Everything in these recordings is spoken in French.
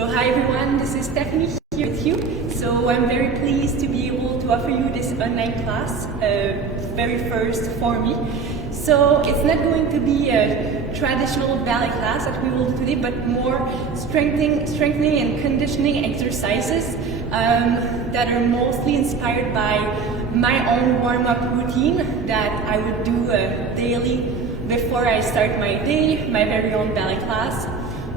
So hi everyone, this is Stephanie here with you. So I'm very pleased to be able to offer you this online class, very first for me. So it's not going to be a traditional ballet class that we will do today, but more strengthening and conditioning exercises that are mostly inspired by my own warm-up routine that I would do daily before I start my day, my very own ballet class,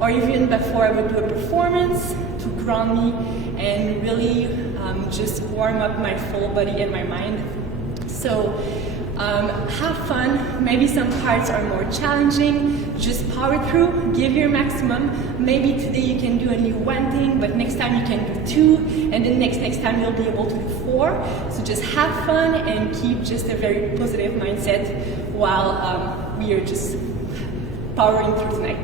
or even before I would do a performance to ground me and really just warm up my full body and my mind. So have fun. Maybe some parts are more challenging. Just power through, give your maximum. Maybe today you can do only one thing, but next time you can do two, and then next time you'll be able to do four. So just have fun and keep just a very positive mindset while we are just powering through tonight.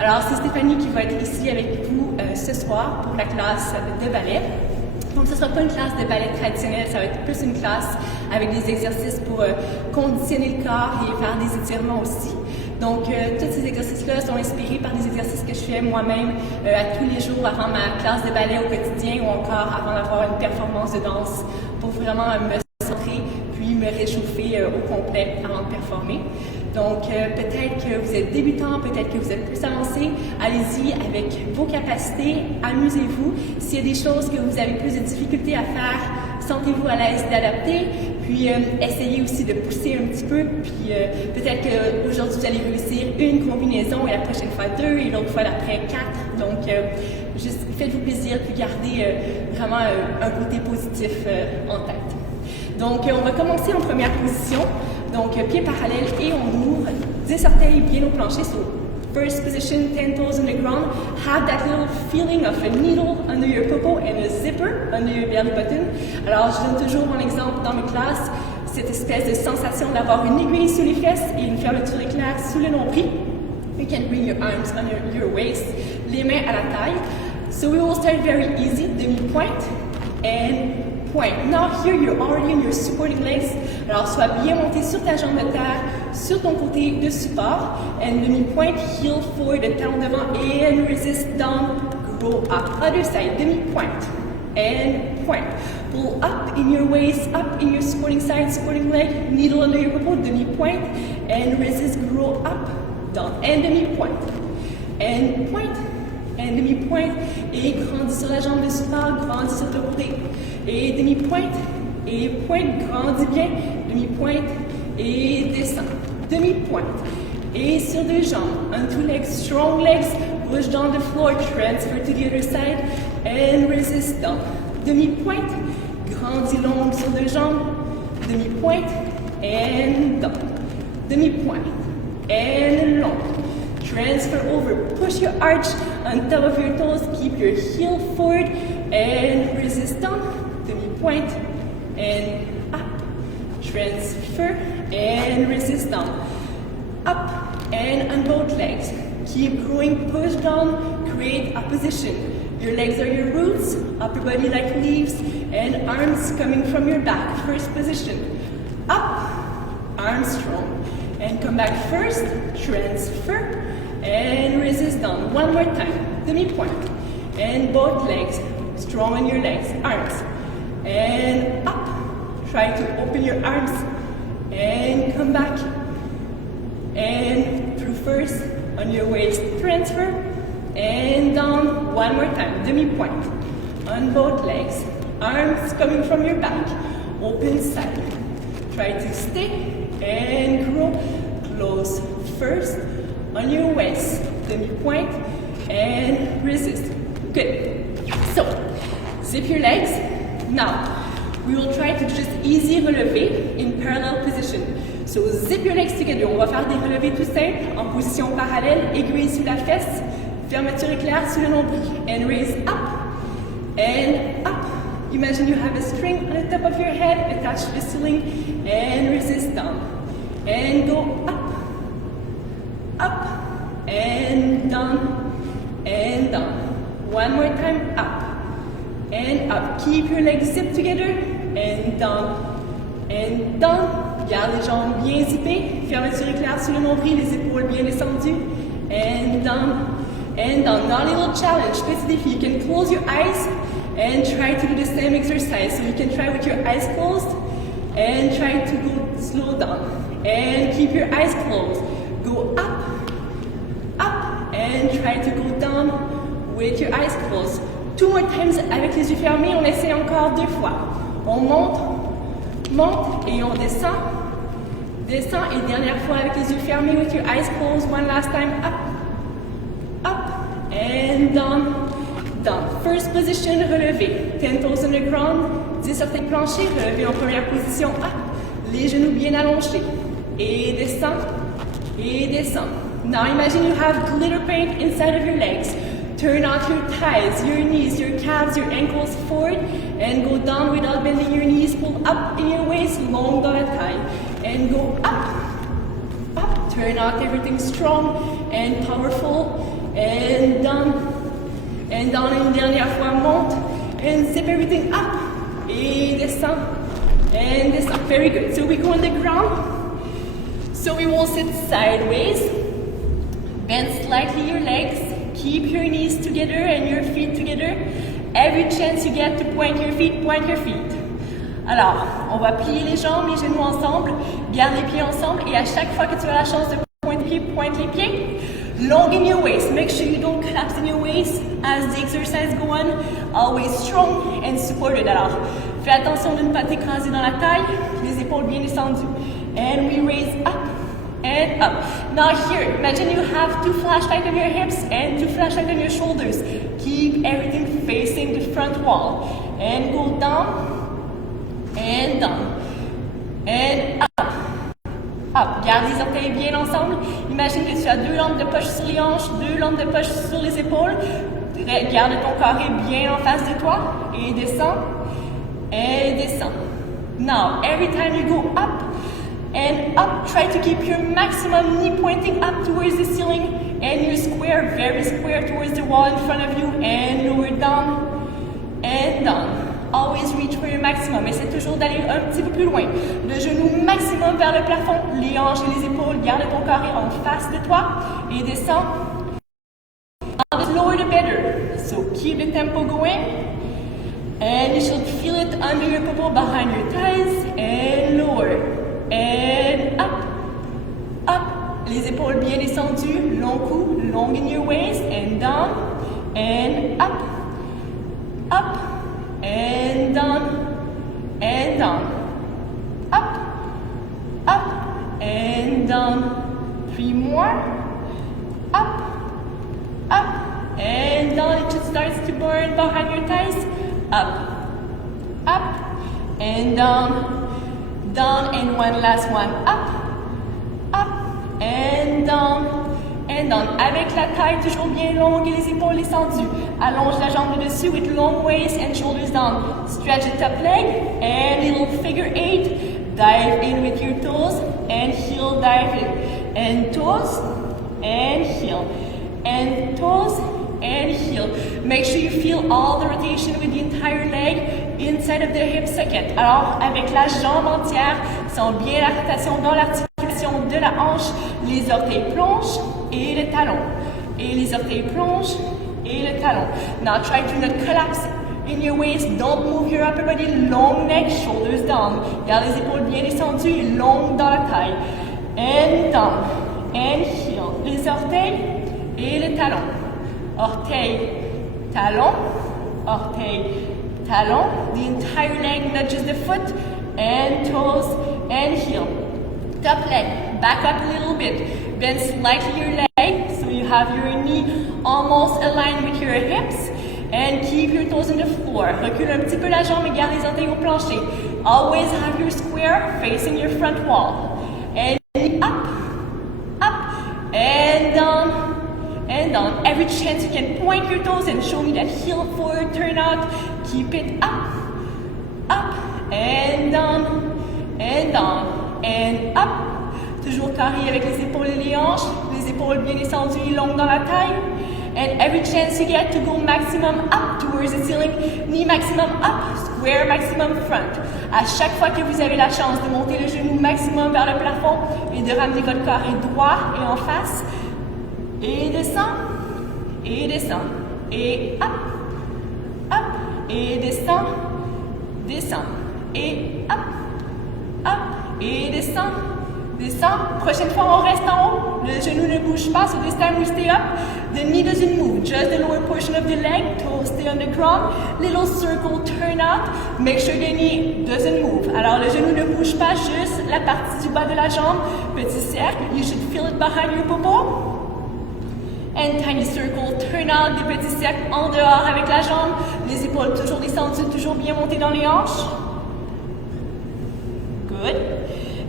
Alors c'est Stéphanie qui va être ici avec vous ce soir pour la classe de ballet. Donc ce ne sera pas une classe de ballet traditionnelle, ça va être plus une classe avec des exercices pour conditionner le corps et faire des étirements aussi. Donc tous ces exercices-là sont inspirés par des exercices que je fais moi-même à tous les jours avant ma classe de ballet au quotidien ou encore avant d'avoir une performance de danse pour vraiment me centrer puis me réchauffer au complet avant de performer. Donc peut-être que vous êtes débutant, peut-être que vous êtes plus avancé, allez-y avec vos capacités, amusez-vous. S'il y a des choses que vous avez plus de difficultés à faire, sentez-vous à l'aise d'adapter, puis essayez aussi de pousser un petit peu, puis peut-être qu'aujourd'hui vous allez réussir une combinaison et la prochaine fois deux et l'autre fois d'après quatre. Donc juste faites-vous plaisir, puis gardez vraiment un côté positif en tête. Donc on va commencer en première position. Donc, pieds parallèles et on ouvre 10 orteils bien au plancher. So, first position, 10 toes on the ground. Have that little feeling of a needle under your popo and a zipper under your belly button. Alors, je donne toujours mon exemple dans mes classes, cette espèce de sensation d'avoir une aiguille sous les fesses et une fermeture éclair sous le nombril. You can bring your arms under your waist, les mains à la taille. So, we will start very easy, demi-pointe and point. Now here you're already in your supporting legs. Alors sois bien monté sur ta jambe de terre, sur ton côté de support. And demi-pointe, heel forward, le talon devant, and resist down, grow up. Other side, demi-pointe, and point. Pull up in your waist, up in your supporting side, supporting leg, needle under your popo, demi-pointe, and resist, grow up, down, and demi-pointe, and point. Et demi-pointe, et grandis sur la jambe de support, grandis sur ton côté. Et demi-pointe, et pointe, grandis bien, demi-pointe, et descend. Demi-pointe, et sur deux jambes, on two legs, strong legs, push down the floor, transfer to the other side, and resist down. Demi-pointe, grandis long sur deux jambes, demi-pointe, and down. Demi-pointe, and long. Transfer over, push your arch on top of your toes, keep your heel forward and resist down, demi-pointe and up, transfer and resist down, up and on both legs, keep growing, push down, create opposition, your legs are your roots, upper body like leaves and arms coming from your back, first position, up, arms strong. And come back first, transfer, and resist down. One more time, demi-pointe. And both legs, strong on your legs, arms. And up. Try to open your arms. And come back. And through first, on your waist, transfer. And down, one more time, demi-pointe. On both legs, arms coming from your back. Open side. Try to stay. And grow, close first on your waist, demi-pointe, and resist. Good. So, zip your legs. Now, we will try to just easy relevé in parallel position. So, zip your legs together. On va faire des relevés tout simples en position parallèle, aiguille sous la fesse, fermeture éclair sous le nombril, and raise up, and up. Imagine you have a string on the top of your head, attached to the ceiling, and resist down. And go up, up, and down, and down. One more time, up, and up. Keep your legs zipped together, and down, and down. Garde les jambes bien zippées, fermeture éclair sous le nombril, les épaules bien descendues, and down, and down. Now a little challenge, petit défi. You can close your eyes and try to do the same exercise. So you can try with your eyes closed and try to go slow down. And keep your eyes closed. Go up, up, and try to go down with your eyes closed. 2 more times avec les yeux fermés. On essaie encore 2 fois. On monte, monte et on descend. Descend et dernière fois avec les yeux fermés with your eyes closed. One last time. Up, up, and down, down. First position, relevé. 10 toes on the ground. 10 orteils planchers, relevé en première position. Up. Les genoux bien allongés. Et descend. Et descend. Now imagine you have glitter paint inside of your legs. Turn out your thighs, your knees, your calves, your ankles forward and go down without bending your knees. Pull up in your waist, long dans la taille. And go up, up. Turn out everything strong and powerful. And down. And down. Une dernière fois, monte. And zip everything up. Et descend. And descend. Very good. So we go on the ground. So we will sit sideways. Bend slightly your legs. Keep your knees together and your feet together. Every chance you get to point your feet, point your feet. Alors, on va plier les jambes, les genoux ensemble, garde les pieds ensemble et à chaque fois que tu as la chance de pointe les pieds. Long in your waist. Make sure you don't collapse in your waist as the exercise go on. Always strong and supported. Alors, fais attention de ne pas t'écraser dans la taille, les épaules bien descendues. And we raise up. And up. Now here, imagine you have 2 flashlights on your hips and 2 flashlights on your shoulders. Keep everything facing the front wall. And go down. And down. And up. Up. Garde les orteils bien ensemble. Imagine que tu as 2 lampes de poche sur les hanches, 2 lampes de poche sur les épaules. Garde ton carré bien en face de toi. Et descends. Et descends. Now, every time you go up, and up, try to keep your maximum knee pointing up towards the ceiling and your square, very square towards the wall in front of you and lower down and down. Always reach for your maximum. Essaie toujours d'aller un petit peu plus loin. Le genou maximum vers le plafond, les hanches et les épaules. Garde ton carré en face de toi et descends. The lower the better. So keep the tempo going. And you should feel it under your popo, behind your thighs and lower. And up, up, les épaules bien descendues, long cou, long in your waist, and down, and up, up, and down, and down, up, up, and down. 3 more, up, up, and down. It just starts to burn behind your thighs, up, up, and down. Down and one last one. Up, up, and down, and down. Avec la taille toujours bien longue et les épaules descendues. Allonge la jambe de dessus with long waist and shoulders down. Stretch the top leg and little figure 8. Dive in with your toes and heel dive in. And toes and heel. And toes and heel. Make sure you feel all the rotation with the entire leg inside of the hip socket. Alors, avec la jambe entière, sens bien la rotation dans l'articulation de la hanche. Les orteils plongent et le talon. Et les orteils plongent et le talon. Now try to not collapse in your waist. Don't move your upper body. Long neck, shoulders down. Garde les épaules bien descendues, longues dans la taille. And down. And heel. Les orteils et le talon. Orteil, talon, orteil, talon. The entire leg, not just the foot, and toes, and heel. Top leg, back up a little bit. Bend slightly your leg, so you have your knee almost aligned with your hips. And keep your toes on the floor. Recule un petit peu la jambe et garde les orteils au plancher. Always have your square facing your front wall. And up, up, and down. And down. Every chance you can point your toes and show me that heel forward turn out. Keep it up, up, and down, and down, and up. Toujours carré avec les épaules et les hanches. Les épaules bien descendues et longues dans la taille. And every chance you get to go maximum up towards the ceiling. Knee maximum up, square maximum front. À chaque fois que vous avez la chance de monter le genou maximum vers le plafond et de ramener votre carré droit et en face. Et descend, et descend. Et up, up, et descend, descend. Et up, up, et descend, descend. Prochaine fois, on reste en haut. Le genou ne bouge pas, so this time we stay up. The knee doesn't move, just the lower portion of the leg, toes stay on the ground. Little circle, turn out. Make sure the knee doesn't move. Alors, le genou ne bouge pas, juste la partie du bas de la jambe. Petit cercle, you should feel it behind your popo. And tiny circle, turn out, des petits cercles en dehors avec la jambe. Les épaules toujours descendues, toujours bien montées dans les hanches. Good.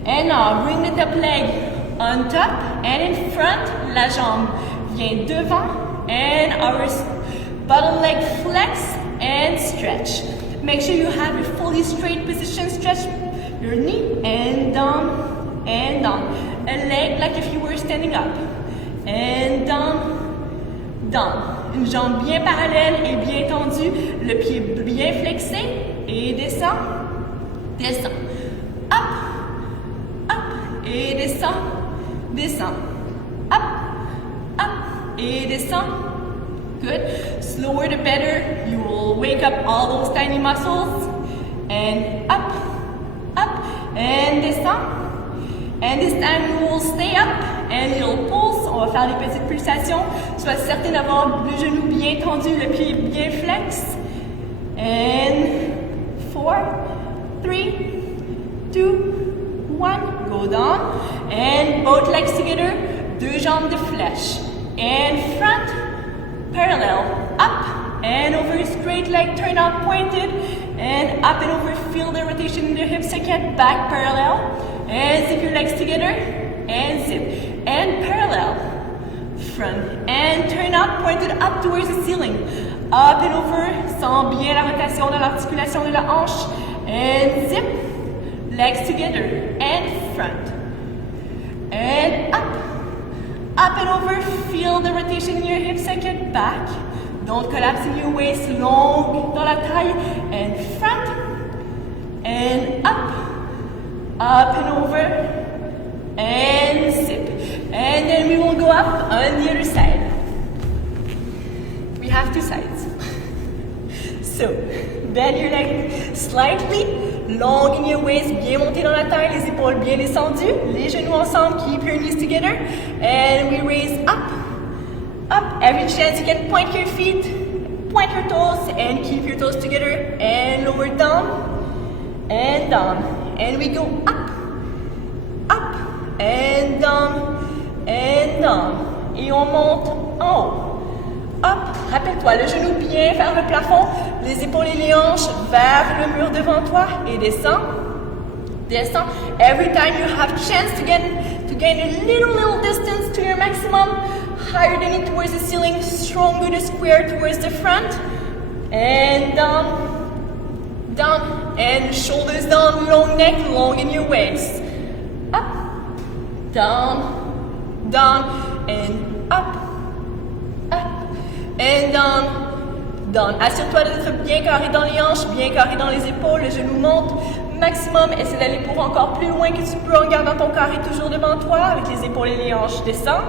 And now, bring the top leg on top and in front. La jambe vient devant. And our bottom leg flex and stretch. Make sure you have a fully straight position. Stretch your knee and down and down. A leg like if you were standing up. And down, down. Une jambe bien parallèle et bien tendue. Le pied bien flexé. Et descend, descend. Up, up. Et descend, descend. Up, up. Et descend. Good. Slower the better. You will wake up all those tiny muscles. And up, up. And descend. And this time you will stay up. And little pulse, on va faire des petites pulsations. Sois certain d'avoir le genou bien tendu, le pied bien flex. And 4, 3, 2, 1. Go down. And both legs together. Deux jambes de flèche. And front, parallel. Up and over. Straight leg, turn out pointed. And up and over. Feel the rotation in the hips again. Back parallel. And zip your legs together. And zip. And parallel, front, and turn out, pointed up towards the ceiling, up and over, sens bien la rotation de l'articulation de la hanche, and zip, legs together, and front, and up and over, feel the rotation in your hips and get back, don't collapse in your waist, long dans la taille, and front, and up and over, and zip. And then we will go up on the other side. We have two sides. So, bend your leg slightly, long in your waist, bien monté dans la taille, les épaules bien descendues, les genoux ensemble, keep your knees together, and we raise up, up. Every chance you can point your feet, point your toes, and keep your toes together, and lower down, and we go up, up, and down, and down. Et on monte en haut. Up. Rappelle-toi, le genou bien vers le plafond, les épaules et les hanches vers le mur devant toi. Et descends. Descends. Every time you have chance to gain a little distance to your maximum, higher than it towards the ceiling, stronger the square towards the front. And down. Down. And shoulders down, long neck, long in your waist. Up. Down. Down and up, and down. Assure-toi d'être bien carré dans les hanches, bien carré dans les épaules, le genou monte maximum. Essaie d'aller pour encore plus loin que tu peux en gardant ton carré toujours devant toi avec les épaules et les hanches. Descends.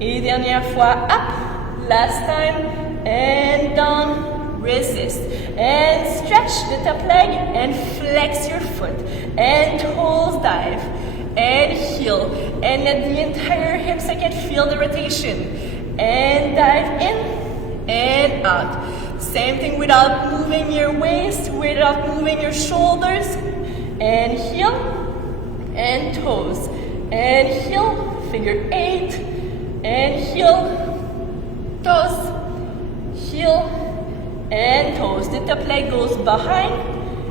Et dernière fois, up. Last time. And down. Resist. And stretch the top leg and flex your foot. And toes dive. And heel, and let the entire hips again feel the rotation, and dive in and out. Same thing without moving your waist, without moving your shoulders, and heel, and toes, and heel, figure 8, and heel, toes, heel, and toes. The top leg goes behind,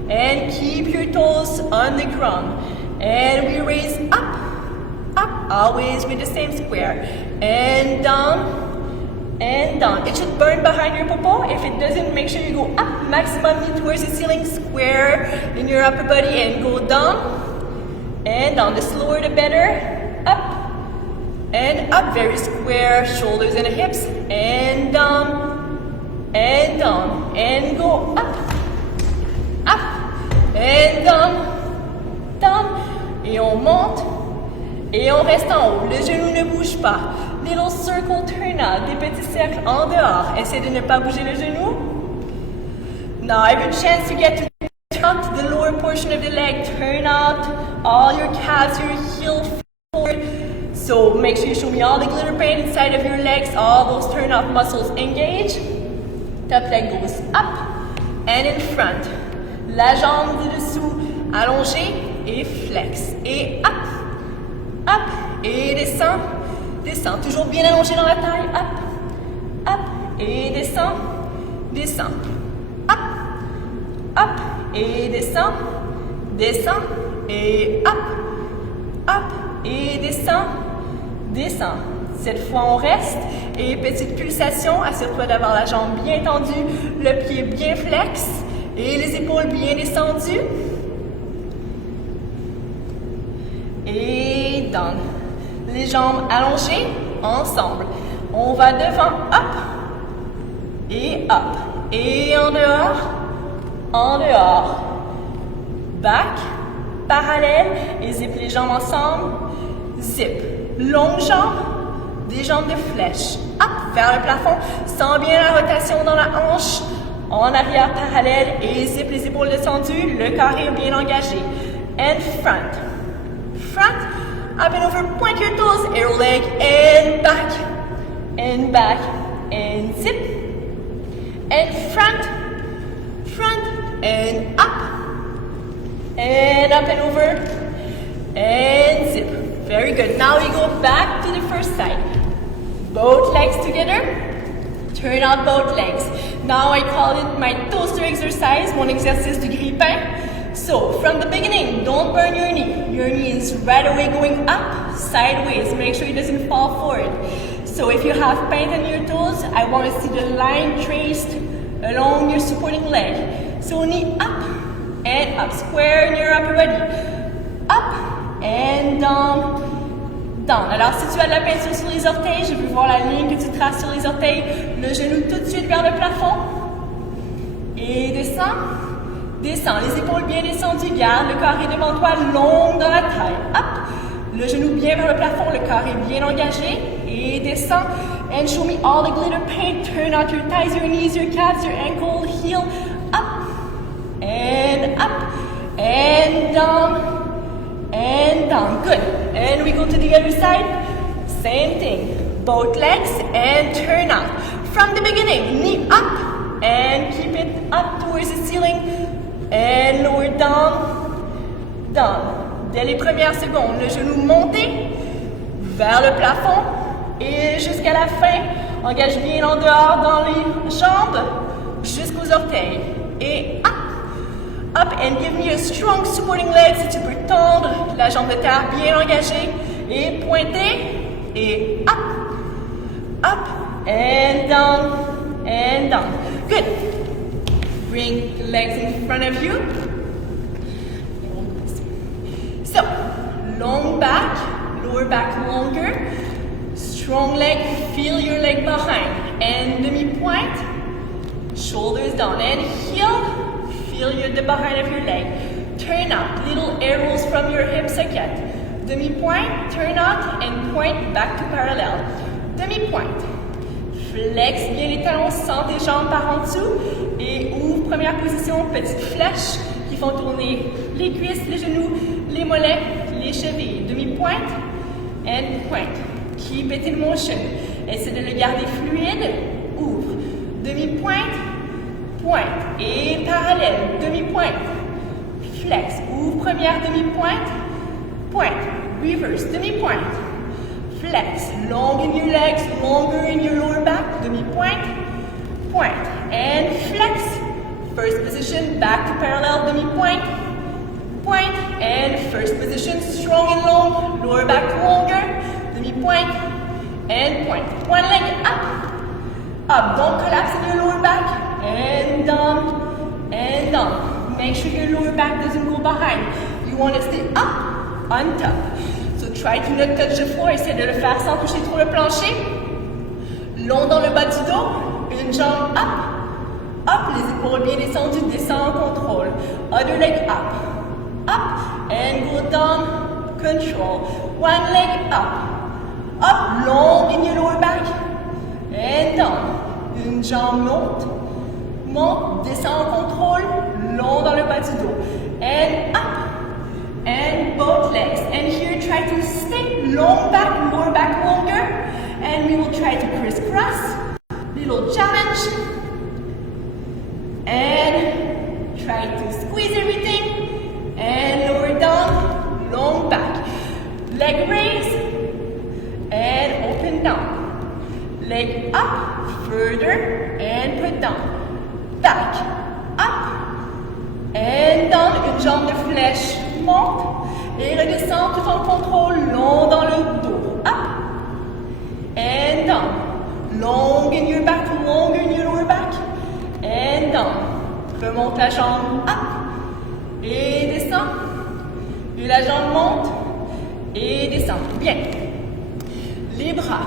and keep your toes on the ground. And we raise up, always with the same square, and down, and down. It should burn behind your popo. If it doesn't, make sure you go up, maximum knee towards the ceiling, square in your upper body, and go down, and down. The slower the better. Up, and up, very square, shoulders and the hips, and down, and down, and go up, and down, down. Et on monte, et on reste en haut. Le genou ne bouge pas. little circle turn out, des petits cercles en dehors. Essayez de ne pas bouger le genou. Now every chance you get to turn out the lower portion of the leg, turn out all your calves, your heel forward. So make sure you show me all the glitter paint inside of your legs, all those turn out muscles engage. Top leg goes up and in front. La jambe du dessous allongée et flex. Et up, up et descend, descend. Toujours bien allongé dans la taille. Up, up et descend, descend. Up, up et descend, descend. Et up, up et descend, descend. Cette fois, on reste et petite pulsation. Assure-toi d'avoir la jambe bien tendue, le pied bien flex et les épaules bien descendues. Et down. Les jambes allongées ensemble. On va devant, up et up. Et en dehors, en dehors. Back, parallèle et zip les jambes ensemble. Zip. Longue jambe. Des jambes de flèche, up vers le plafond, sens bien la rotation dans la hanche, en arrière parallèle et zip les épaules descendues, le carré bien engagé. And front, front, up and over, point your toes, arrow leg, and back, and back, and zip, and front, front, and up and over, and zip. Very good. Now we go back to the first side. Both legs together. Turn out both legs. Now I call it my toaster exercise, mon exercice du grille-pain. So from the beginning, don't burn your knee. Your knee is right away going up, sideways. Make sure it doesn't fall forward. So if you have paint on your toes, I want to see the line traced along your supporting leg. So knee up and up. Square in your upper body. Up and down. Down. Alors, si tu as de la peinture sur les orteils, je veux voir la ligne que tu traces sur les orteils, le genou tout de suite vers le plafond. Et descends. Descends. Les épaules bien descendues. Garde le carré devant toi, long dans la taille. Up. Le genou bien vers le plafond, le carré bien engagé. Et descends. And show me all the glitter paint. Turn out your thighs, your knees, your calves, your ankle, heel. Up. And up. And down. And down. Good. And we go to the other side. Same thing. Both legs and turn out. From the beginning, knee up and keep it up towards the ceiling and lower down, down. Dès les premières secondes, le genou monté vers le plafond et jusqu'à la fin, engage bien en dehors dans les jambes jusqu'aux orteils. Et up. Up and give me a strong supporting leg si tu peux tendre la jambe de terre bien engagée et pointer et up, up and down. Good. Bring the legs in front of you. So, long back, lower back longer, strong leg, feel your leg behind and demi-pointe, shoulders down and heel. Feel the behind of your leg. Turn out, little arrows from your hip socket. Demi-pointe, turn out and point back to parallel. Demi-pointe. Flex bien les talons, sens tes jambes par en dessous et ouvre première position, petite flèche qui font tourner les cuisses, les genoux, les mollets, les chevilles. Demi-pointe and point. Keep it in motion. Essaie de le garder fluide. Ouvre. Demi-pointe. Pointe et parallèle, demi-pointe, flex, ouvre première demi-pointe, pointe, reverse, demi-pointe, flex, long in your legs, longer in your lower back, demi-pointe, point, and flex, first position, back to parallel, demi-pointe, point, and first position, strong and long, lower back longer, demi-pointe, and point, one leg up, don't collapse in your lower back, and down. Make sure your lower back doesn't go behind. You want to stay up on top. So try to not touch the floor. Essaie de le faire sans toucher trop le plancher. Long dans le bas du dos. Une jambe up, les épaules bien descendues, descend en contrôle. Other leg up, and go down, control. One leg up, up, long in your lower back, and down. Une jambe monte, monte, descend en contrôle, long dans le bas du dos, and up, and both legs. And here try to stay long back, lower back longer, and we will try to crisscross, little challenge, and try to squeeze everything, and lower down, long back. Leg raise, and open down. Leg up, further, and put down. Back, up, and down. Une jambe de flèche monte, et redescend tout en contrôle, long dans le dos. Up, and down. Long in your back, long in your lower back, and down. Remonte la jambe, up, et descend. Et la jambe monte, et descend. Bien. Les bras,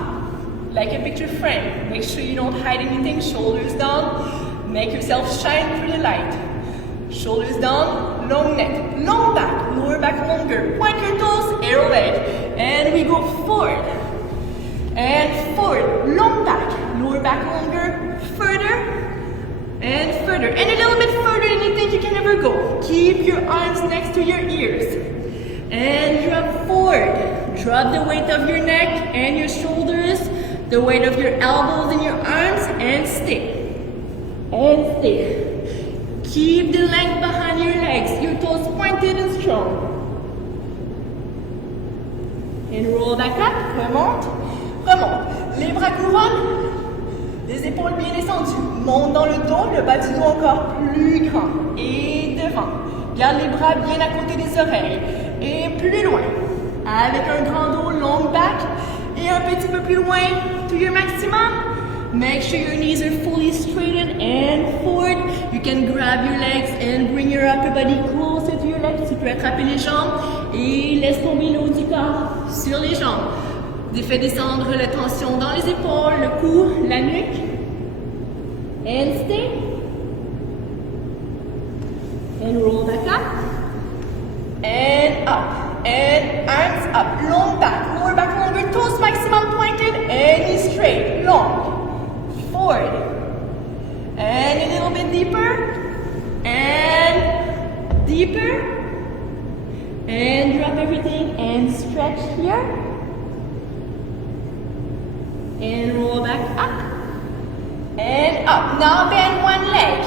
like a picture frame. Make sure you don't hide anything. Shoulders down. Make yourself shine through the light. Shoulders down, long neck, long back, lower back longer. Point your toes, arrow leg. And we go forward. And forward, long back, lower back longer, further, and further. And a little bit further than you think you can ever go. Keep your arms next to your ears. And drop forward. Drop the weight of your neck and your shoulders, the weight of your elbows and your arms, and stay. And stay. Keep the length behind your legs, your toes pointed and strong. And roll back up, remonte, remonte. Les bras couronnes, les épaules bien descendues. Monte dans le dos, le bas du dos encore plus grand. Et devant. Garde les bras bien à côté des oreilles. Et plus loin. Avec un grand dos, long back. Et un petit peu plus loin, to your maximum. Make sure your knees are fully straightened and forward. You can grab your legs and bring your upper body closer to your legs. Tu peux attraper les jambes et laisse tomber le haut du corps sur les jambes. Fais descendre la tension dans les épaules, le cou, la nuque. And stay. And roll back up. And up. And arms up. Long back, lower back longer. Toes maximum pointed. And knees straight. Long. Forward. And a little bit deeper. And deeper. And drop everything and stretch here. And roll back up. And up. Now bend one leg.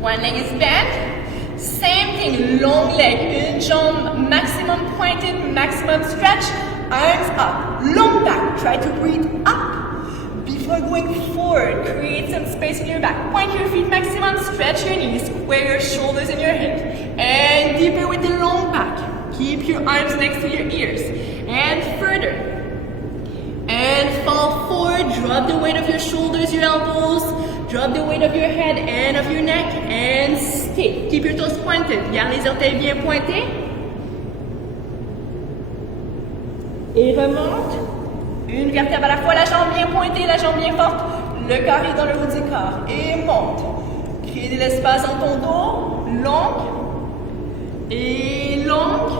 One leg is bent. Same thing, long leg, une jambe maximum pointed, maximum stretch, arms up, long back, try to breathe up before going forward, create some space in your back, point your feet maximum, stretch your knees, square your shoulders and your hips, and deeper with the long back, keep your arms next to your ears, and further, and fall forward, drop the weight of your shoulders, your elbows, drop the weight of your head and of your neck, and stay. Keep your toes pointed. Garde les orteils bien pointés. Et remonte. Une vertèbre à la fois, la jambe bien pointée, la jambe bien forte. Le carré dans le haut du corps. Et monte. Crée de l'espace dans ton dos. Longue. Et longue.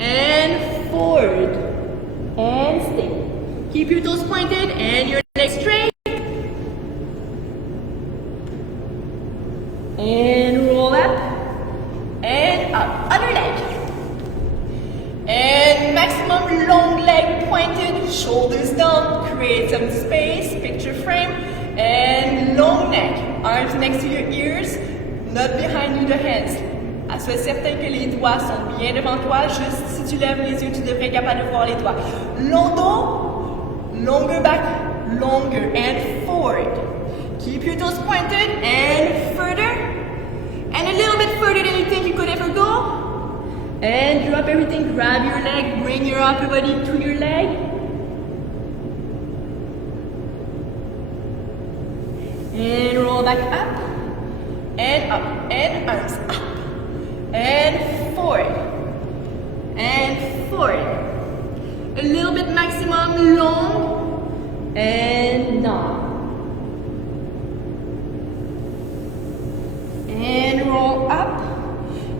And forward. And stay. Keep your toes pointed and your legs straight. And roll up, and up, other leg. And maximum long leg pointed, shoulders down, create some space, picture frame, and long neck. Arms next to your ears, not behind you, the hands. Sois certain que les doigts sont bien devant toi, juste si tu lèves les yeux, tu devrais être capable de voir les doigts. Long dos, longer back, longer, and forward. Keep your toes pointed and further. And a little bit further than you think you could ever go. And drop everything, grab your leg, bring your upper body to your leg. And roll back up. And up. And arms up. And forward. And forward. A little bit maximum long. And down. And roll up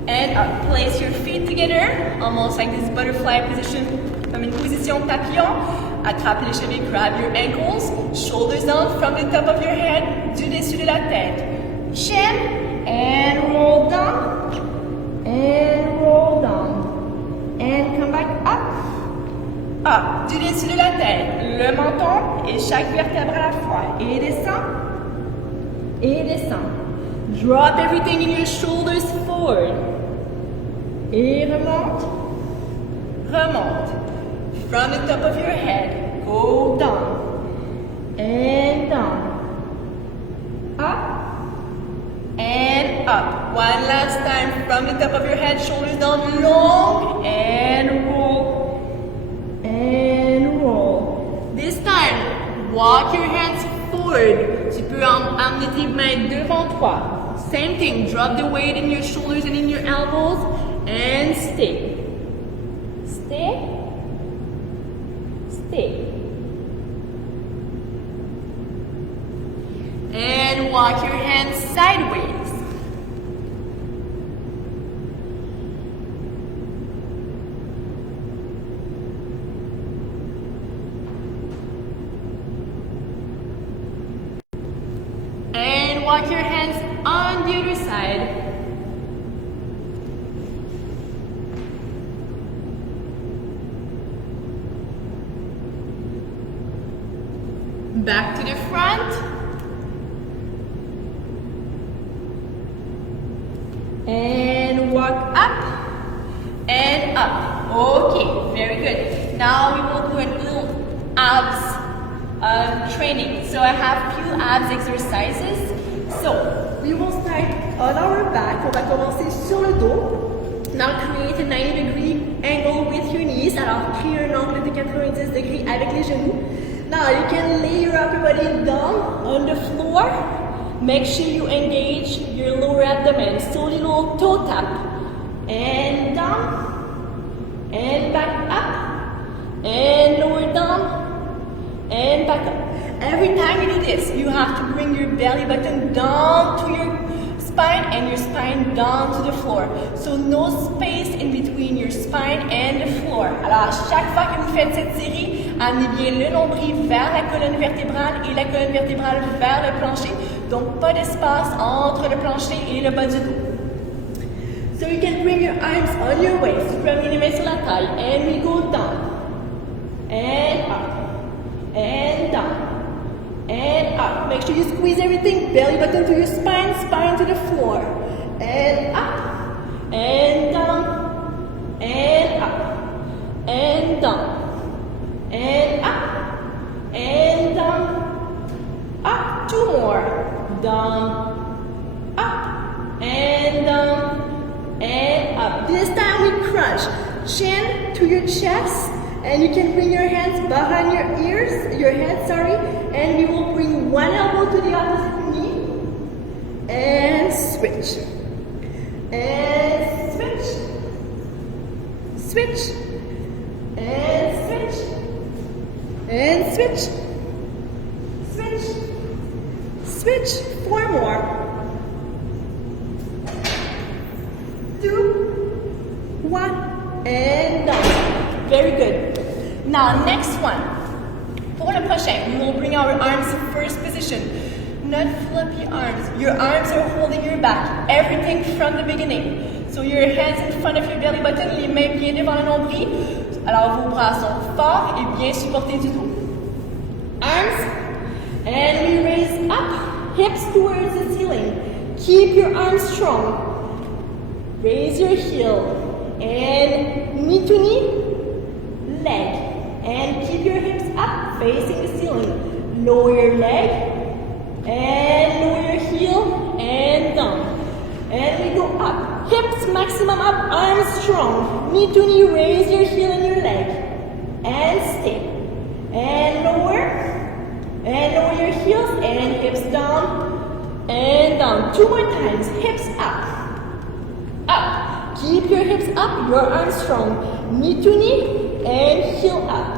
and up. Place your feet together, almost like this butterfly position. Comme une position papillon. Attrape les chevilles, grab your ankles, shoulders down from the top of your head, du dessus de la tête. Chin, and roll down, and roll down. And come back up. Up, du dessus de la tête, le menton et chaque vertèbre à la fois. Et descend, et descend. Drop everything in your shoulders forward. Et remonte, remonte. From the top of your head, go down, and down, up, and up. One last time, from the top of your head, shoulders down, long, and roll, and roll. This time, walk your hands forward. Tu peux amener tes mains devant toi. Same thing, drop the weight in your shoulders and in your elbows, and stay. Stay. Stay. And walk your hands sideways. And walk your hands on the other side. Back to the front. And walk up and up. Okay, very good. Now we will do a little abs training. So I have few abs exercises. So we will start on our back. On va commencer sur le dos. Now create a 90-degree angle with your knees. Alors créer un angle de 90 degrés avec les genoux. Now you can lay your upper body down on the floor. Make sure you engage your lower abdomen. Slowly little toe tap. And down. And back up. And lower down. And back up. Every time you do this, you have to bring your belly button down to your spine and your spine down to the floor. So no space in between your spine and the floor. Alors à chaque fois que vous faites cette série, amenez bien le nombril vers la colonne vertébrale et la colonne vertébrale vers le plancher. Donc pas d'espace entre le plancher et le bas du dos. So you can bring your arms on your waist. Prenez les mains sur la taille and we go down. And up. And down. And up. Make sure you squeeze everything. Belly button to your spine, spine to the floor. And up. And down. And up. And down. And up. And down. Up. Two more. Down. Up. And down. And up. This time we crunch. Chin to your chest. And you can bring your hands behind your ears, your head, sorry, and we will bring one elbow to the opposite knee, and switch, and switch, switch, and switch, and switch, switch, switch, four more, 2, 1, and done. Very good. Now, next one. Pour le prochain, we will bring our arms first position. Not floppy arms. Your arms are holding your back. Everything from the beginning. So your hands in front of your belly button, les mains bien devant le nombril. Alors vos bras sont forts et bien supportés du dos. Arms. And we raise up, hips towards the ceiling. Keep your arms strong. Raise your heel. And knee to knee. Leg, and keep your hips up facing the ceiling. Lower your leg and lower your heel and down, and we go up. Hips maximum up, arms strong. Knee to knee, raise your heel and your leg and stay, and lower your heels and hips down and down. 2 more times. Hips up. Keep your hips up, your arms strong. Knee to knee and heel up.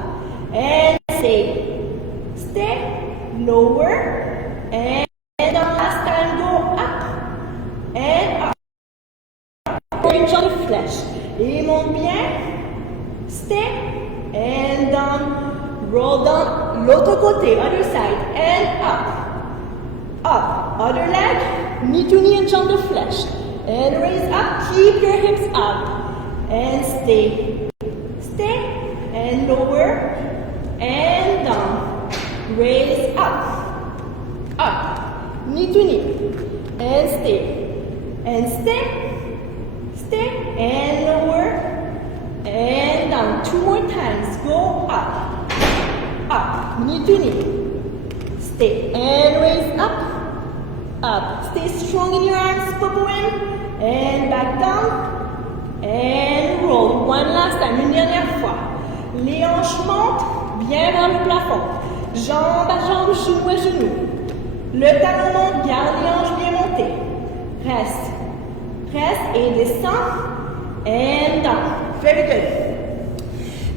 And stay, lower, and last time go up and up. Range on the flesh. Et monte bien. Stay, and down, roll down, l'autre côté, other side, and up, up, other leg, knee to knee and jump the flesh, and raise up, keep your hips up, and stay, and lower, and down, raise up, up, knee to knee, and stay, and lower, and down, 2 more times, go up, up, knee to knee, stay, and raise up, up, stay strong in your arms, popo in, and back down, and roll, one last time, une dernière fois, les hanches montent, bien vers le plafond, jambe à jambe, genou à genou, le talon monte, garde les hanches bien montées, reste, et descend, and down. Very good.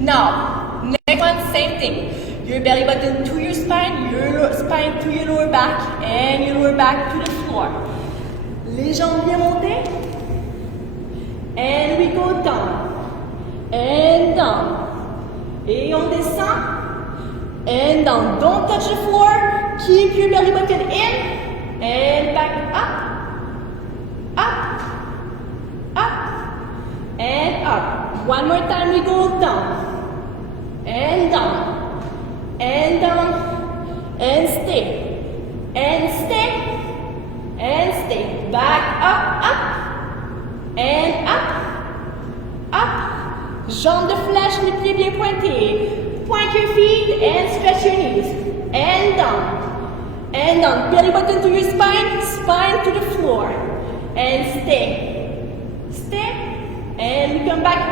Now, next one, same thing. Your belly button to your spine to your lower back, and your lower back to the floor. Les jambes bien montées. And we go down. And down. Et on descend. And down. Don't touch the floor. Keep your belly button in. And back up. And up. One more time, we go down. And down. And down. And stay. And stay. And stay. Back up. And up. Jambes de flèche, les pieds bien pointés. Point your feet and stretch your knees. And down. And down. Belly button to your spine. Spine to the floor. And stay. And we come back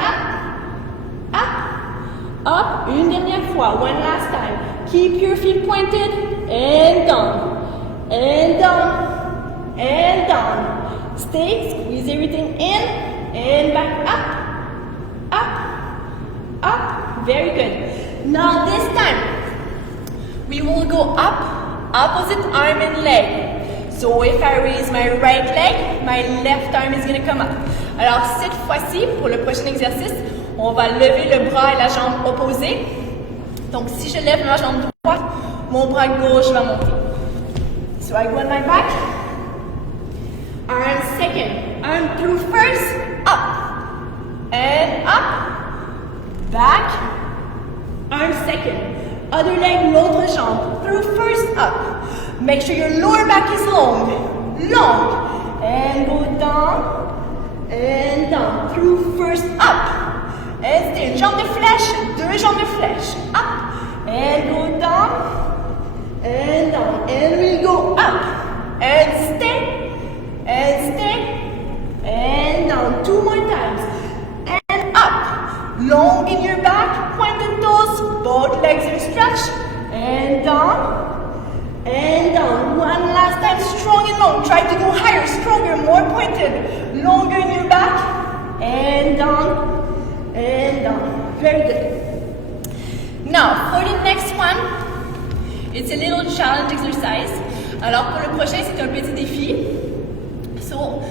up, une dernière fois, one last time. Keep your feet pointed, and down, and down, and down. Stay, squeeze everything in, and back up, very good. Now this time, we will go up, opposite arm and leg. So if I raise my right leg, my left arm is going to come up. Alors cette fois-ci, pour le prochain exercice, on va lever le bras et la jambe opposée. Donc si je lève ma jambe droite, mon bras gauche va monter. So I go on my back. Arm second. Arm through first. Up. And up. Back. Arm second. Other leg, l'autre jambe. Through first. Up. Make sure your lower back is long. And go down. And down, through first, up, and stay, jambe de flèche, 2 jambes de flèche, up, and go down, and we go up, and stay, and down, 2 more times, and up, long in your back, pointed toes, both legs are stretched, and down, one last time, strong and long, try to go higher, stronger, more pointed, longer in your back, and down, very good. Now, for the next one, it's a little challenge exercise. Alors, pour le prochain, c'est un petit défi. So,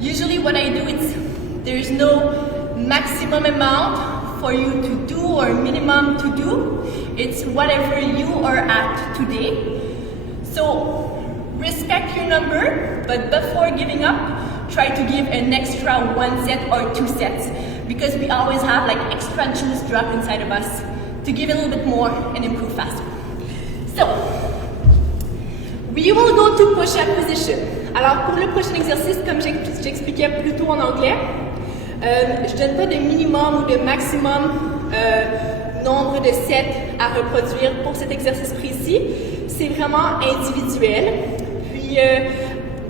usually what I do is, there's no maximum amount for you to do or minimum to do. It's whatever you are at today. So, respect your number, but before giving up, try to give an extra 1 set or 2 sets, because we always have like extra juice drop inside of us to give a little bit more and improve faster. So, we will go to push-up position. Alors pour le prochain exercice, comme j'expliquais plus tôt en anglais, je donne pas de minimum ou de maximum nombre de sets à reproduire pour cet exercice précis. C'est vraiment individuel. Puis,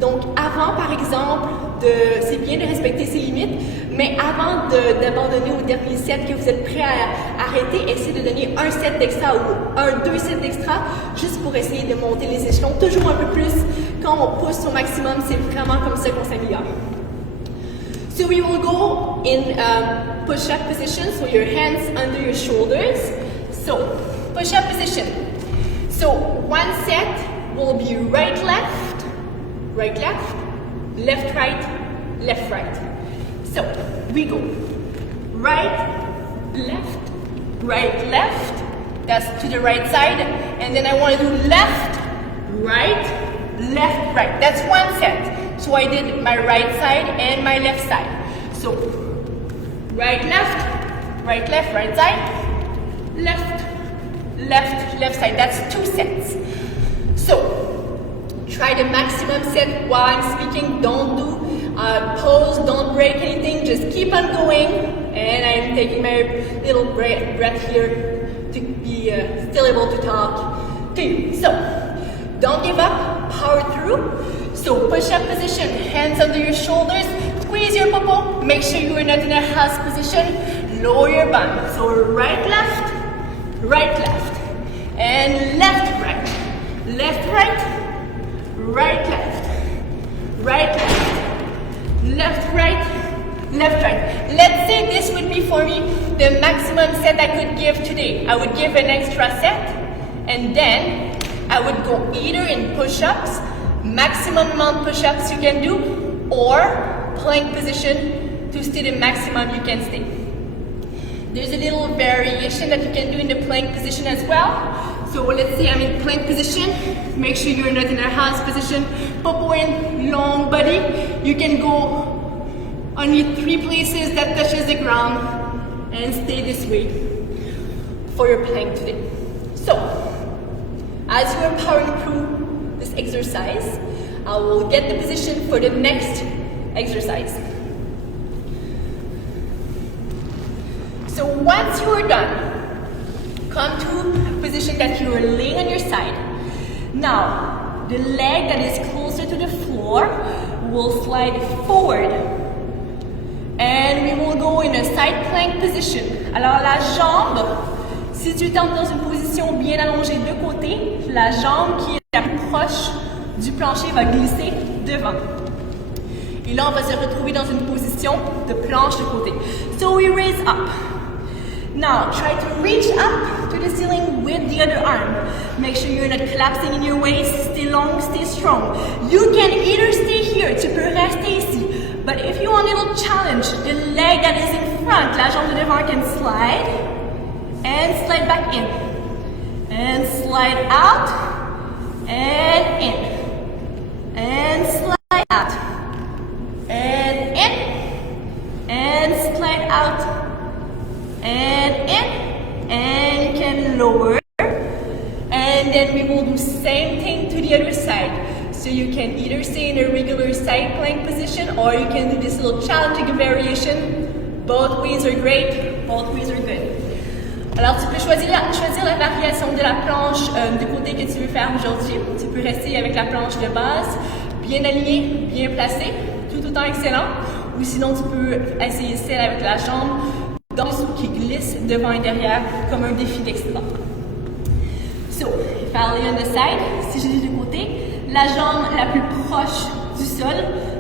donc avant par exemple, c'est bien de respecter ses limites, mais avant d'abandonner au dernier set que vous êtes prêt à arrêter, essayez de donner un set d'extra ou 2 sets d'extra, juste pour essayer de monter les échelons toujours un peu plus. Quand on pousse au maximum, c'est vraiment comme ça qu'on s'améliore. So we will go in push-up position, so your hands under your shoulders. So, push-up position. So, one set will be right, left, left, right. So, we go right, left, right, left. That's to the right side. And then I want to do left, right, left, right. That's one set. So I did my right side and my left side. So right, left, right side, left, left side. That's 2 sets. So try the maximum set while I'm speaking. Don't do pause, don't break anything. Just keep on going. And I'm taking my little breath here to be still able to talk to you. So don't give up, power through. So push-up position, hands under your shoulders, squeeze your popo, make sure you are not in a house position, lower your bum. So right, left, and left, right, left, left, left, right. Let's say this would be for me the maximum set I could give today. I would give an extra set, and then I would go either in push-ups, maximum amount push-ups you can do, or plank position to stay the maximum you can stay. There's a little variation that you can do in the plank position as well. So let's say I'm in plank position. Make sure you're not in a hands position. Popo in, long body. You can go only 3 places that touches the ground and stay this way for your plank today. So as you are powering through this exercise, I will get the position for the next exercise. So once you are done, come to a position that you are laying on your side. Now, the leg that is closer to the floor will slide forward. And we will go in a side plank position. Alors la jambe, si tu es dans une position bien allongée de côté, la jambe qui est la plus proche du plancher va glisser devant. Et là, on va se retrouver dans une position de planche de côté. So we raise up. Now, try to reach up to the ceiling with the other arm. Make sure you're not collapsing in your waist. Stay long, stay strong. You can either stay here, tu peux rester ici. But if you want a little challenge, the leg that is in front, la jambe de devant can slide and slide back in. And slide out and in. And slide out. And in. And slide out. And in, and can lower, and then we will do same thing to the other side. So you can either stay in a regular side plank position, or you can do this little challenging variation. Both ways are great, both ways are good. Alors tu peux choisir la variation de la planche de côté que tu veux faire aujourd'hui. Tu peux rester avec la planche de base, bien alignée, bien placée, tout autant excellent. Ou sinon tu peux essayer celle avec la jambe dans le dessous qui glisse devant et derrière comme un défi d'excellence. So, if I lay on the side, si je dis de côté, la jambe la plus proche du sol,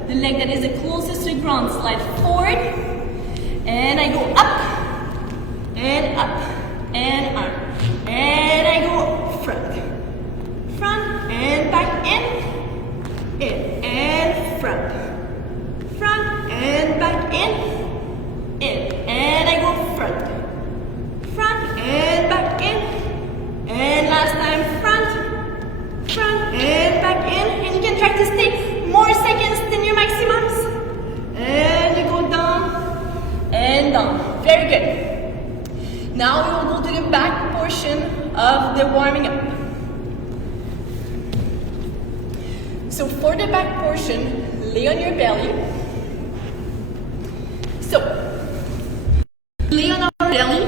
the leg that is the closest to the ground, slide forward, and I go up, and up, and up, and I go front, and back in, and front, and back in, and I go front, and back in, and last time front, and back in, and you can try to stay more seconds than your maximums, and you go down, and down, very good. Now we will go to the back portion of the warming up. So for the back portion, lay on your belly. So, lay on our belly,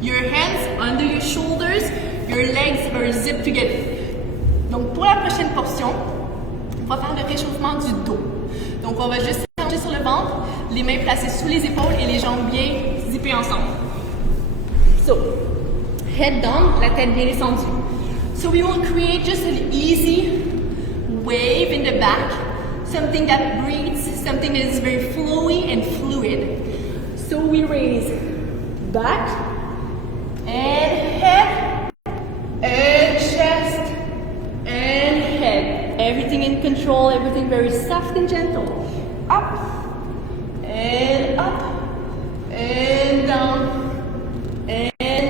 your hands under your shoulders, your legs are zipped together. Donc pour la prochaine portion, on va faire le réchauffement du dos. Donc on va juste s'allonger sur le ventre, les mains placées sous les épaules et les jambes bien zippées ensemble. So, head down, la tête bien descendue. So we will create just an easy wave in the back, something that breathes, something that is very flowy and fluid. So we raise back and head and chest and head. Everything in control, everything very soft and gentle. Up and down and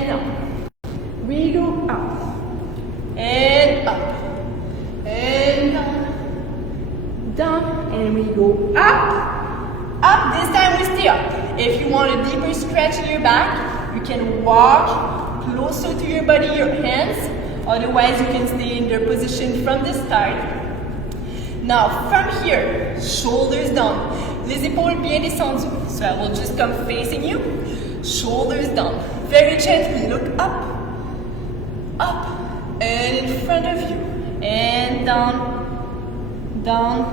up. If you want a deeper stretch in your back, you can walk closer to your body, your hands. Otherwise, you can stay in their position from the start. Now, from here, shoulders down. Les épaules bien descendues. So I will just come facing you. Shoulders down. Very gently, look up. Up. And in front of you. And down. Down.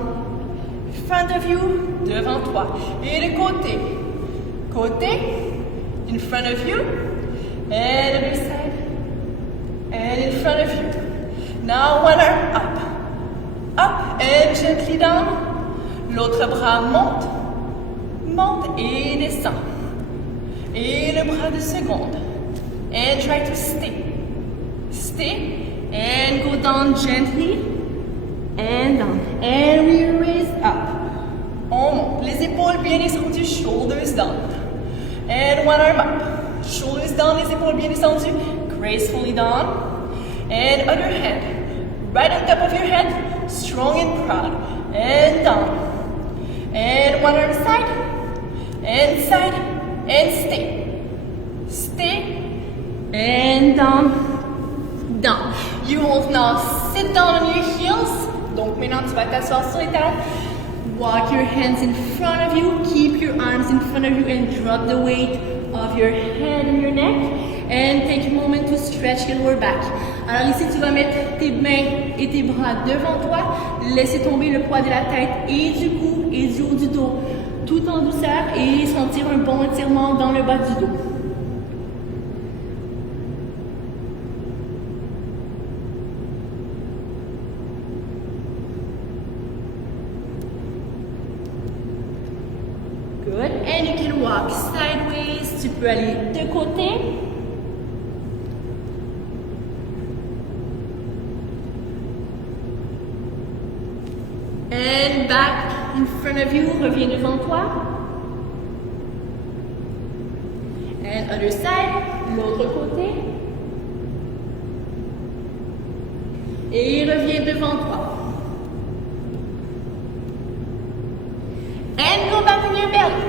In front of you. Devant toi. Et de côté. Côté. In front of you. And other side. And in front of you. Now one arm up. Up and gently down. L'autre bras monte. Monte et descend. Et le bras de seconde. And try to stay. Stay. And go down gently. And down. And we raise up. On monte. Les épaules bien descendues. Shoulders down. And one arm up. Shoulders down. Les épaules bien descendues. Gracefully down. And other hand. Right on top of your head. Strong and proud. And down. And one arm side. And side. And stay. Stay. And down. Down. You will now sit down on your heels. Donc maintenant tu vas t'asseoir sur les talons. Walk your hands in front of you. Keep your arms in front of you and drop the weight of your head and your neck. And take a moment to stretch your lower back. Alors ici, tu vas mettre tes mains et tes bras devant toi. Laisser tomber le poids de la tête et du cou et du haut du dos. Tout en douceur et sentir un bon étirement dans le bas du dos. Good. And you can walk sideways. Tu peux aller de côté. And back in front of you, reviens devant toi. And other side, l'autre côté. Et reviens devant toi. And go back on your belly.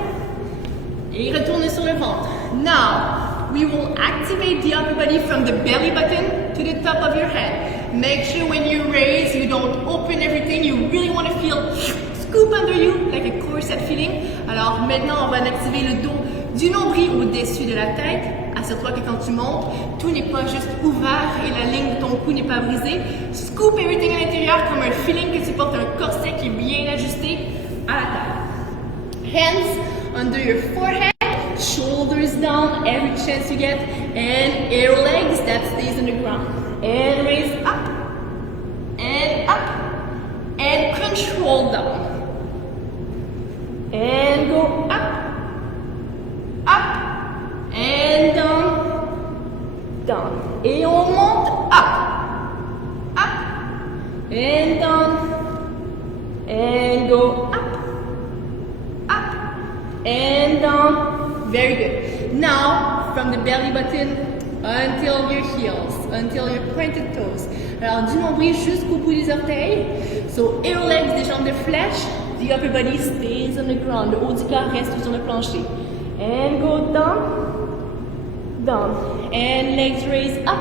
Et retourne sur le ventre. Now, we will activate the upper body from the belly button to the top of your head. Make sure when you raise, you don't open everything. You really want to feel scoop under you, like a corset feeling. Alors maintenant, on va activer le dos du nombril au-dessus de la tête. Assure-toi que quand tu montes, tout n'est pas juste ouvert et la ligne de ton cou n'est pas brisée. Scoop everything à l'intérieur comme un feeling que tu portes un corset qui est bien ajusté à la taille. Hands under your forehead, shoulders down every chance you get, and arrow legs that stays on the ground. And raise up, and control down. And go up, and down. Et on monte up, and down, and go up, and down. Very good. Now, from the belly button until your heels, until your pointed toes. Alors, du nombril jusqu'au bout des orteils. So, arrow legs, des jambes de flèche. The upper body stays on the ground. Le haut du corps reste sur le plancher. And go down, down. And legs raise up,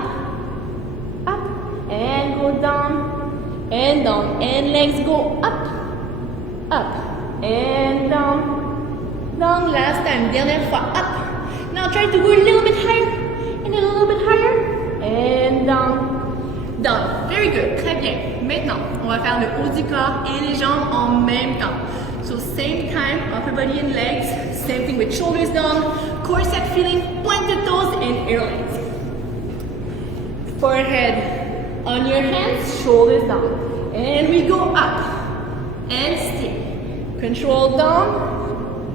and go down, and down. And legs go up, and down, down. Last time, dernière fois, up. Now try to go a little bit higher, and a little bit higher, and down, down. Very good, très bien. Maintenant, on va faire le haut du corps et les jambes en même temps. So same time, upper body and legs. Same thing with shoulders down, corset feeling, pointed toes, and arrow legs. Forehead on your hands, shoulders down. And we go up, and stay. Control down,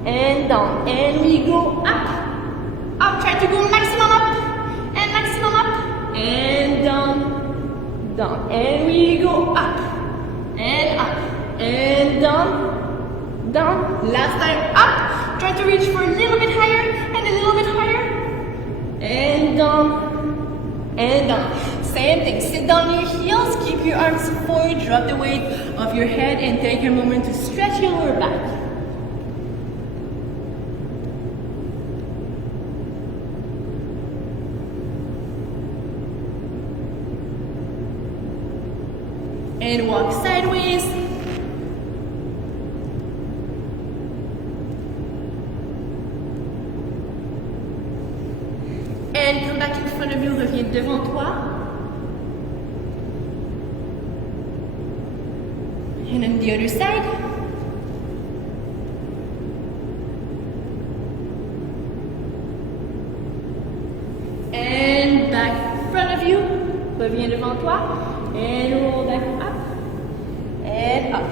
and we go up. Up, try to go maximum up, and down, down. And we go up, and down, down. Last time, up. Try to reach for a little bit higher, and a little bit higher. And down, and down. Same thing, sit down on your heels, keep your arms forward, drop the weight of your head, and take a moment to stretch your lower back. And walk sideways. And come back in front of you, reviens devant toi. And on the other side. And back in front of you, reviens devant toi. And roll back up and up.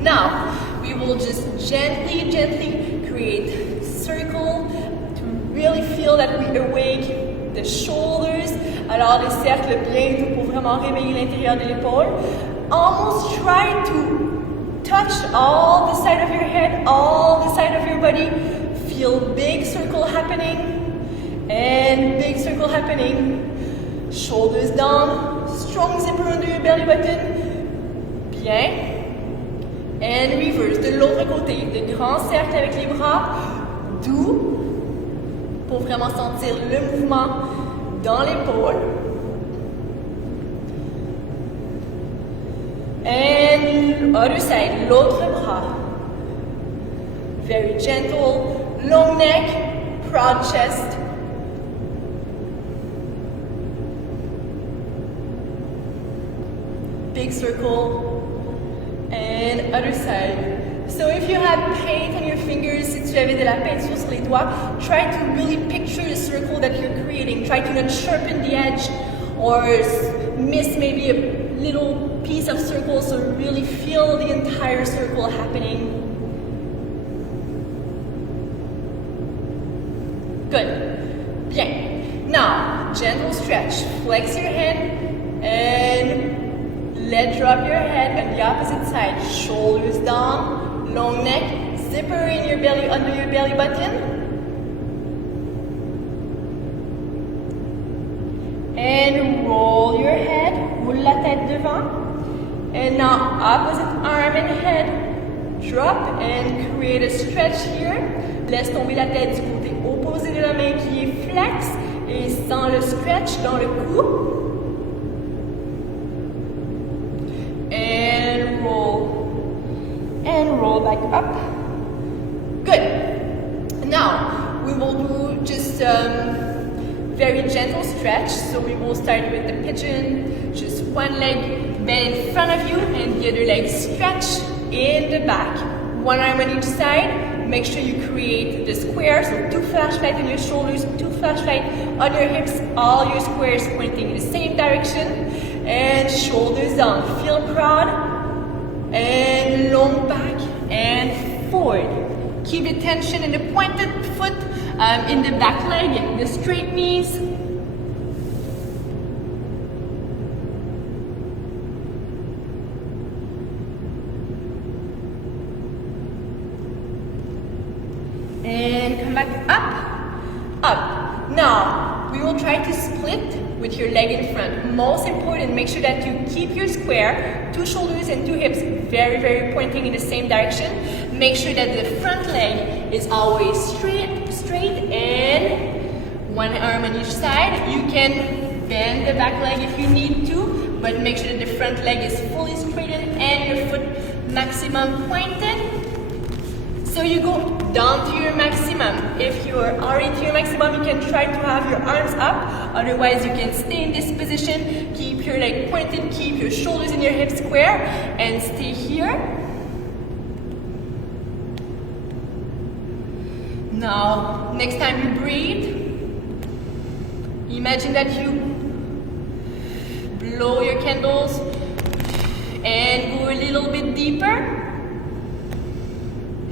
Now, we will just gently create a circle to really feel that we awake the shoulders. Alors, des cercles bien doux pour vraiment réveiller l'intérieur de l'épaule. Almost try to touch all the side of your head, all the side of your body. Feel big circle happening and big circle happening. Shoulders down, strong zipper under your belly button. Bien. And reverse, de l'autre côté, de grands cercles avec les bras, doux, pour vraiment sentir le mouvement dans l'épaule. And other side, l'autre bras. Very gentle, long neck, proud chest. Big circle. And other side. So if you have paint on your fingers, si tu avais de la peinture sur les doigts, try to really picture the circle that you're creating. Try to not sharpen the edge or miss maybe a little piece of circle, so really feel the entire circle happening. Good. Bien. Now, gentle stretch. Flex your hand and let drop your head on the opposite side. Shoulders down, long neck, zipper in your belly, under your belly button. And roll your head, roule la tête devant. And now opposite arm and head, drop and create a stretch here. Laisse tomber la tête du côté opposé de la main qui est flex et sens le stretch dans le cou. And roll back up. Good. Now we will do just very gentle stretch. So we will start with the pigeon. Just one leg bend in front of you and the other leg stretch in the back. One arm on each side. Make sure you create the square. So 2 flashlights on your shoulders, 2 flashlights on your hips. All your squares pointing in the same direction. And shoulders down. Feel proud. And long back and forward. Keep the tension in the pointed foot, in the back leg, the straight knees. And come back up, up. Now, we will try to split with your leg in front. Most important, make sure that you keep your square, 2 shoulders and 2 hips very pointing in the same direction. Make sure that the front leg is always straight and one arm on each side. You can bend the back leg if you need to, but make sure that the front leg is fully straightened and your foot maximum pointed. So you go down to your maximum. If you are already to your maximum, you can try to have your arms up. Otherwise, you can stay in this position. Keep your leg pointed, keep your shoulders and your hips square, and stay here. Now, next time you breathe, imagine that you blow your candles and go a little bit deeper.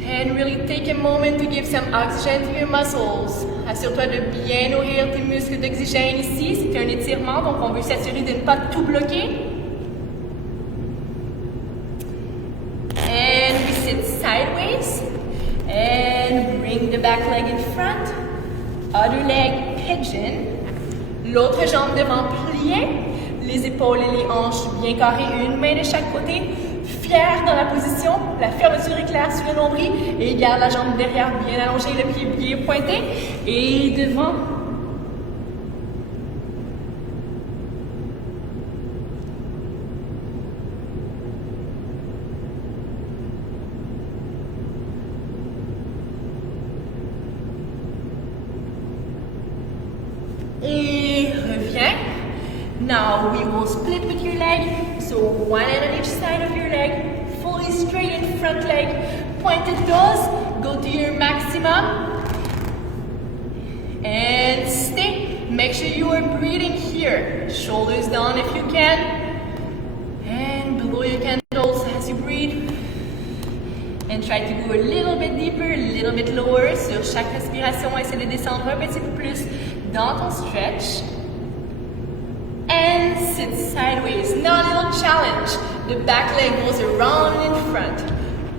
And really take a moment to give some oxygen to your muscles. Assure-toi de bien nourrir tes muscles d'oxygène ici. C'est un étirement, donc on veut s'assurer de ne pas tout bloquer. And we sit sideways. And bring the back leg in front. Other leg, pigeon. L'autre jambe devant pliée. Les épaules et les hanches bien carrées, une main de chaque côté. Fier dans la position, la fermeture est claire sur le nombril et garde la jambe derrière bien allongée, le pied bien pointé et devant. Et reviens. Now we will split with your leg. So one hand on each side of your leg. Fully straight in front leg. Pointed toes. Go to your maximum. And stay. Make sure you are breathing here. Shoulders down if you can. And below your candles as you breathe. And try to go a little bit deeper, a little bit lower. Sur chaque respiration, essaie de descendre un petit peu plus dans ton stretch. And sit sideways. Now a little challenge. The back leg goes around in front.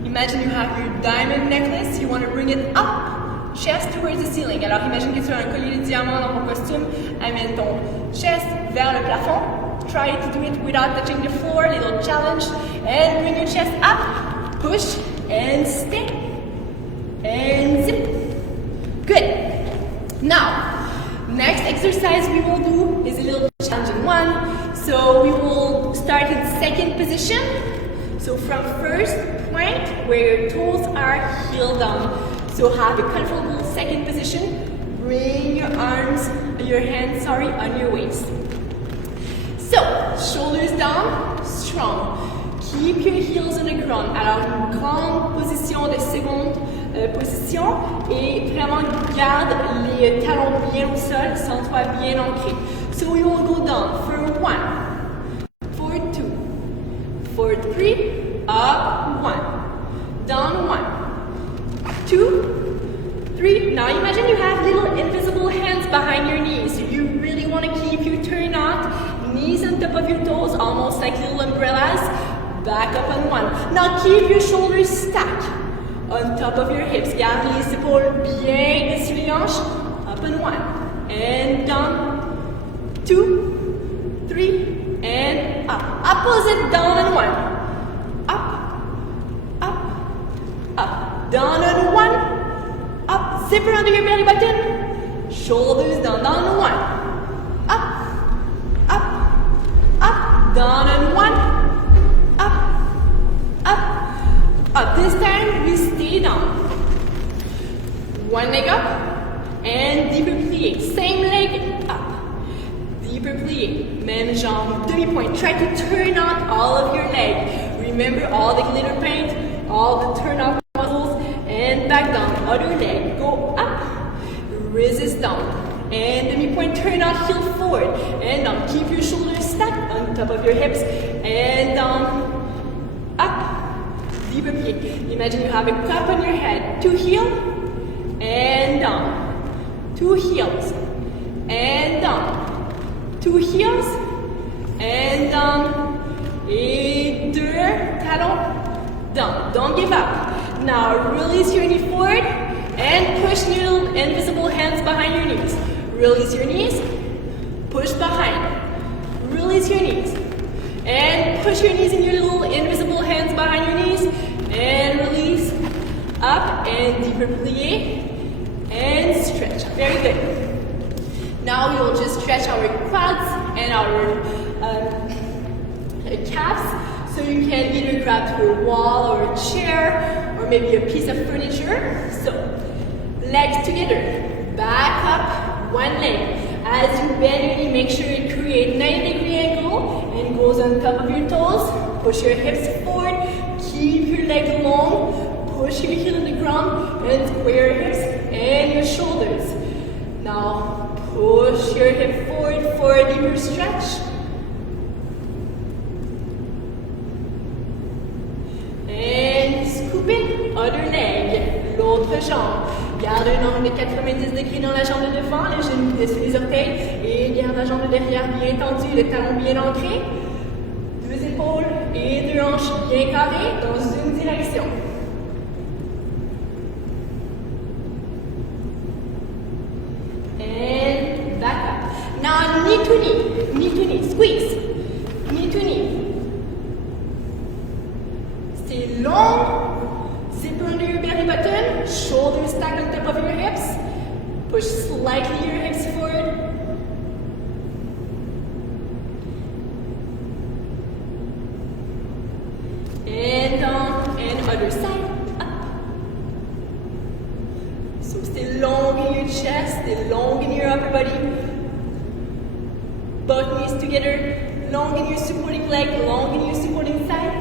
Imagine you have your diamond necklace. You want to bring it up, chest towards the ceiling. Alors imagine que tu as un collier de diamant dans ton costume. Amène ton chest vers le plafond. Try to do it without touching the floor. Little challenge. And bring your chest up. Push and stay. And zip. Good. Now, next exercise we will do is a little challenging one. So we will start in second position. So from first point where your toes are heel down. So have a comfortable second position. Bring your arms, your hands, on your waist. So, shoulders down, strong. Keep your heels on the ground. Alors, une grande position de seconde position et vraiment garde les talons bien au sol, sens-toi bien ancré. So we will go down for 1, for 2, for 3, up 1, down 1, 2, 3. Now imagine you have little invisible hands behind your knees. You really want to keep your turn out, knees on top of your toes, almost like little umbrellas. Back up on 1. Now keep your shoulders stacked on top of your hips. Garde les épaules bien dessus les hanches. Up on 1. And down. 2, 3, and up. Opposite down on 1. Up, up, up. Down on 1. Up. Zipper under your belly button. Shoulders down. Down on 1. Up, up, up. Down on 1. Up. This time, we stay down. One leg up, and deeper plie. Same leg up. Deeper plie. Même jambe, demi-point. Try to turn out all of your leg. Remember all the glitter paint, all the turn out muscles, and back down. Other leg. Go up, resist down. And demi-point, turn out, heel forward. And down. Keep your shoulders stacked on top of your hips. And down. Up. Deeper plie. Imagine you have a cup on your head. 2 heel and down. 2 heels and down. 2 heels and down. Et 2 talons down. Don't give up. Now release your knee forward and push your little invisible hands behind your knees. Release your knees. Push behind. Release your knees. And push your knees in your little invisible hands behind your knees. And release. Up and deeper plie. And stretch. Very good. Now we will just stretch our quads and our calves. So you can either grab to a wall or a chair or maybe a piece of furniture. So legs together. Back up. One leg. As you bend your knee, make sure you create 90-degree angle and goes on top of your toes. Push your hips forward. Keep your legs long. Push your heel on the ground and square your hips and your shoulders. Now push your hip forward for a deeper stretch. And scoop it, other leg, l'autre jambe. Garde un angle de 90 degrés dans la jambe de devant, les genoux dessus les orteils et garde la jambe de derrière bien tendue, le talon bien ancré. 2 épaules et 2 hanches bien carrées dans une direction. And back up. Now knee to knee, squeeze. Knee to knee. Stay long. Zipper under your belly button. Shoulders stacked on top of your hips. Push slightly your hips forward. And down, and other side, up. So stay long in your chest, stay long in your upper body. Both knees together, long in your supporting leg, long in your supporting side.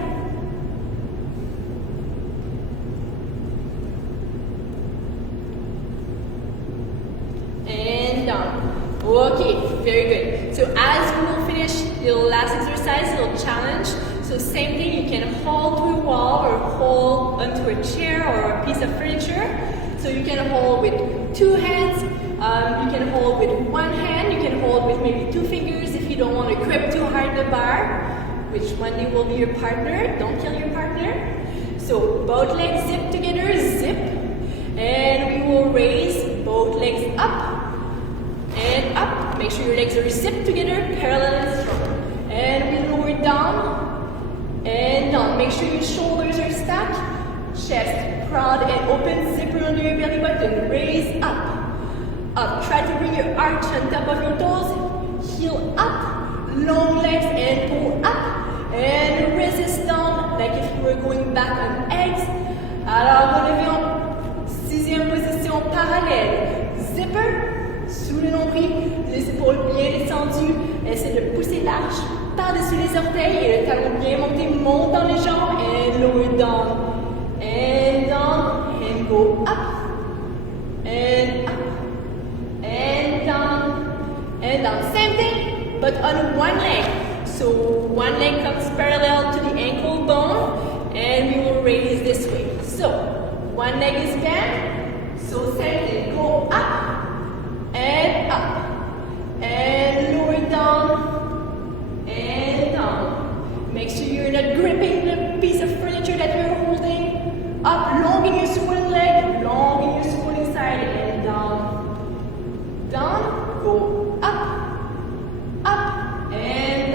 And down. Okay, very good. So as we will finish the last exercise, little challenge. So same thing, you can hold to a wall or hold onto a chair or a piece of furniture. So you can hold with 2 hands, you can hold with 1 hand, you can hold with maybe 2 fingers if you don't want to grip too hard the bar, which one day will be your partner, don't kill your partner. So both legs zip together, zip, and we will raise both legs up and up. Make sure your legs are zipped together, parallel and strong. And we lower down and down. Make sure your shoulders are stacked, chest proud and open, zipper under your belly button, raise up. Up, try to bring your arch on top of your toes, heel up, long legs and pull up, and resist down like if you were going back on eggs. Alors relevez en 6e position parallèle, zipper, sous le nombril, les épaules bien descendues, essayez de pousser l'arche par-dessus les orteils et le talon bien monté, monte dans les jambes, and lower down, and go up, and up. And down, same thing, but on one leg. So one leg comes parallel to the ankle bone, and we will raise this way. So one leg is bent, so same thing, go up, and lower down, and down. Make sure you're not gripping the piece of furniture that you're holding. Up, long in your supporting leg, long in your supporting side, and down. Down, go up, and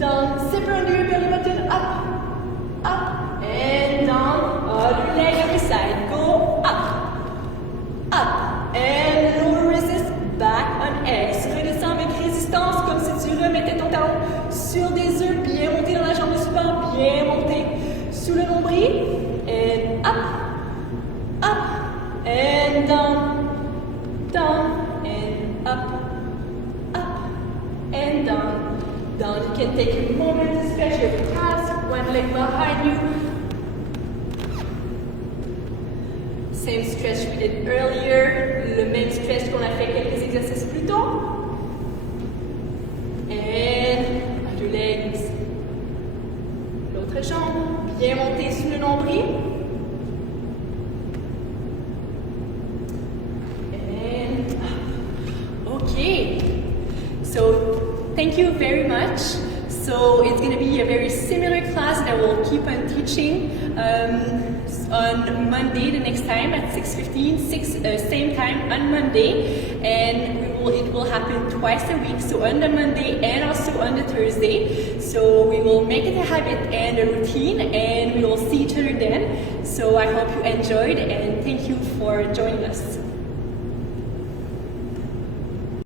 down, zipper under your belly button, up, and down, other leg, other side, go up, and lower resist, back on eggs, redescends avec résistance, comme si tu remettais ton talon sur des œufs, bien monté dans la jambe de support, bien monté sous le nombril, and up, and down, and up, and down. You can take a moment to stretch your calves, one leg behind you. Same stretch we did earlier, le même stretch qu'on a fait quelques exercices plus tôt. And other legs. L'autre jambe, bien montée sous le nombril. Okay, so thank you very much. So it's going to be a very similar class that we'll keep on teaching on Monday the next time at 6:15, same time on Monday, and it will happen twice a week, so on the Monday and also on the Thursday. So we will make it a habit and a routine, and we will see each other then. So I hope you enjoyed, and thank you for joining us.